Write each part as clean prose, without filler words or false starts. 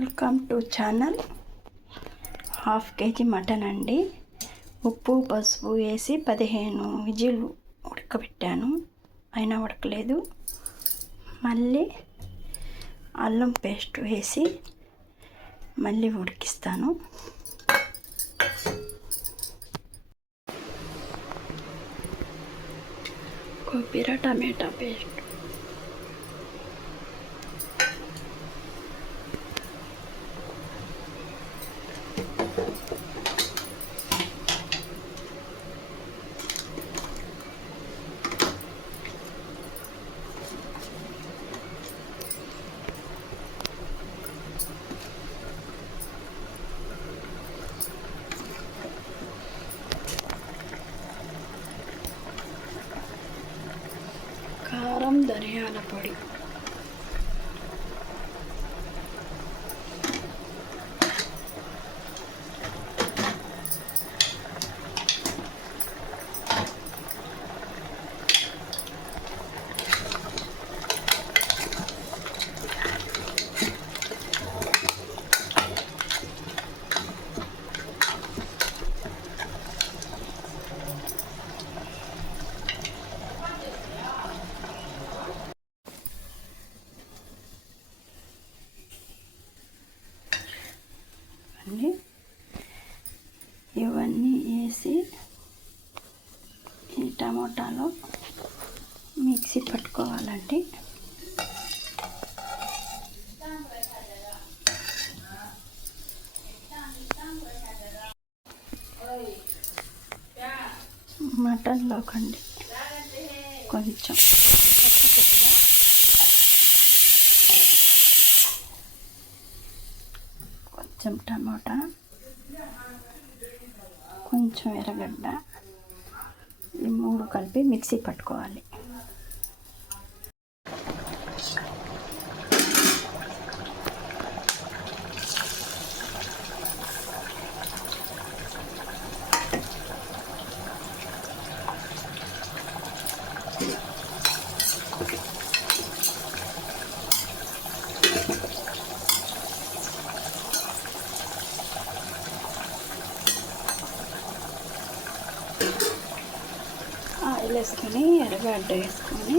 Welcome to channel. Half KG mutton అండి. ఉప్పు పసుపు వేసి 15 విజిల్ ఉడకబెట్టాను, అయినా ఉడకలేదు. మళ్ళీ అల్లం పేస్ట్ వేసి మళ్ళీ ఉడికిస్తాను. కొబ్బరి టమాటా పేస్ట్, కారం, ధనియాల పొడి, ఇవన్నీ వేసి ఈ టమోటాలో మిక్సీ పట్టుకోవాలండి. మటన్లో కండి కొంచెం కొంచెం టమోటా, కొంచెం ఎర్రగడ్డ, ఈ 3 కలిపి మిక్సీ పట్టుకోవాలి. ఆయిల్ వేసుకొని ఎర్రగడ్డ వేసుకొని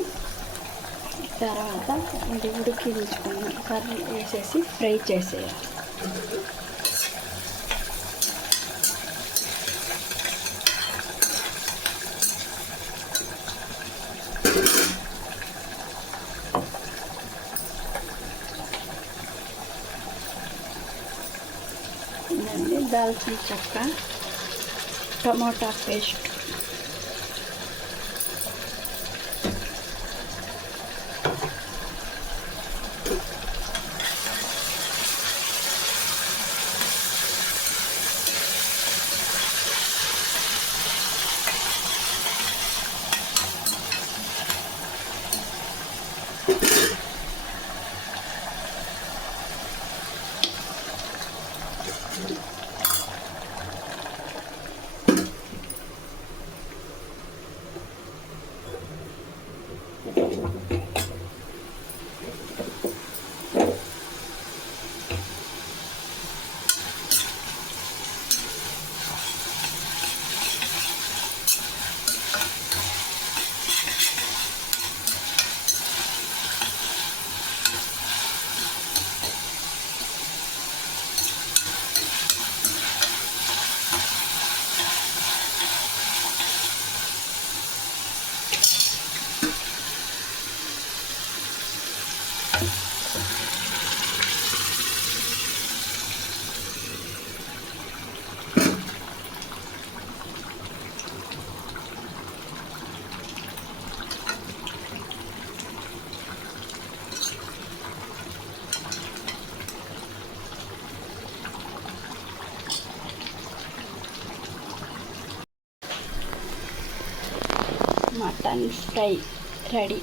తర్వాత ఇది ఉడికించుకొని కర్రీ వేసేసి ఫ్రై చేసేయాలి. ఇదండి దాల్చిన చెక్క, టమాటా పేస్ట్, మటన్ ఫ్రై రెడీ.